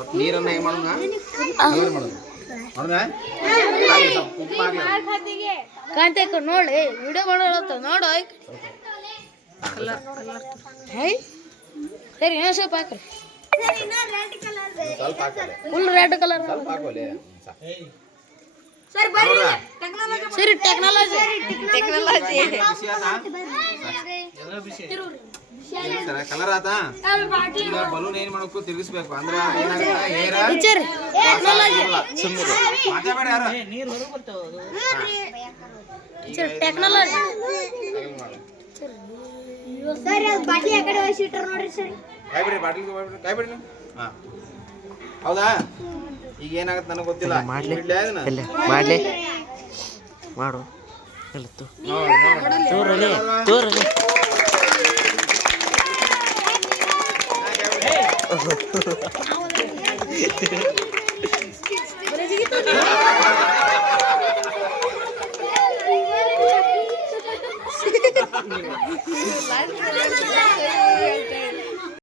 ಸ್ವಲ್ಪ ನೀರನ್ನ ಹೆಂಗ್ ಮಾಡೋಣ ನೀರು ಮಾಡೋಣ ಮಾಡೋಣ ಸ್ವಲ್ಪ ಉಪ್ಪು ಹಾಕಿ ಕಾಂತೇಕ ನೋಡಿ ವಿಡಿಯೋ ಮಾಡೋತ್ತ ನೋಡು ಕಲರ್ ಕಲರ್ ಹೈ ಸರಿ ಇನ್ನೂ ಸ್ವಲ್ಪ ಹಾಕ್ರಿ ಸ್ವಲ್ಪ ಹಾಕಲ್ಲ ಫುಲ್ ರೆಡ್ ಕಲರ್ ಸ್ವಲ್ಪ ಹಾಕೋಲೆ ಸರ್ ಬರಿ ಸರಿ ಟೆಕ್ನಾಲಜಿ ಕಲರ್ ಆತಾ ಈಗ ಬಲೂನ್ ಏನ್ ಮಾಡಬೇಕು ತಿರುಗಿಸ್ಬೇಕು ಅಂದ್ರೆ ಟೀಚರ್ ಟೆಕ್ನಾಲಜಿ ಮಾತಾಡ ಯಾರು ನೀರು ಹೊರಗೆ ಬರ್ತಾವ ಟೀಚರ್ ಟೆಕ್ನಾಲಜಿ ಸರ್ ಅದು ಬಾಟ್ಲಿ ಆ ಕಡೆ ಹೋಗಿ ಇಟ್ಟರು ನೋಡ್ರಿ ಸರ್ ಕೈ ಬಿಡ್ರಿ ಬಾಟ್ಲಿಗೆ ಕೈ ಬಿಡ್ರಿ ಹಾ ಹೌದಾ ಈಗ ಏನಾಗುತ್ತೆ ನನಗೆ ಗೊತ್ತಿಲ್ಲ ಮಾಡ್ಲಿ ಬಿಡ್ಲೇ ಅದನ್ನ ಇಲ್ಲ ಮಾಡ್ಲಿ ಮಾಡು ಇಲ್ಲ ತೋರಲಿ ತೋರಲಿ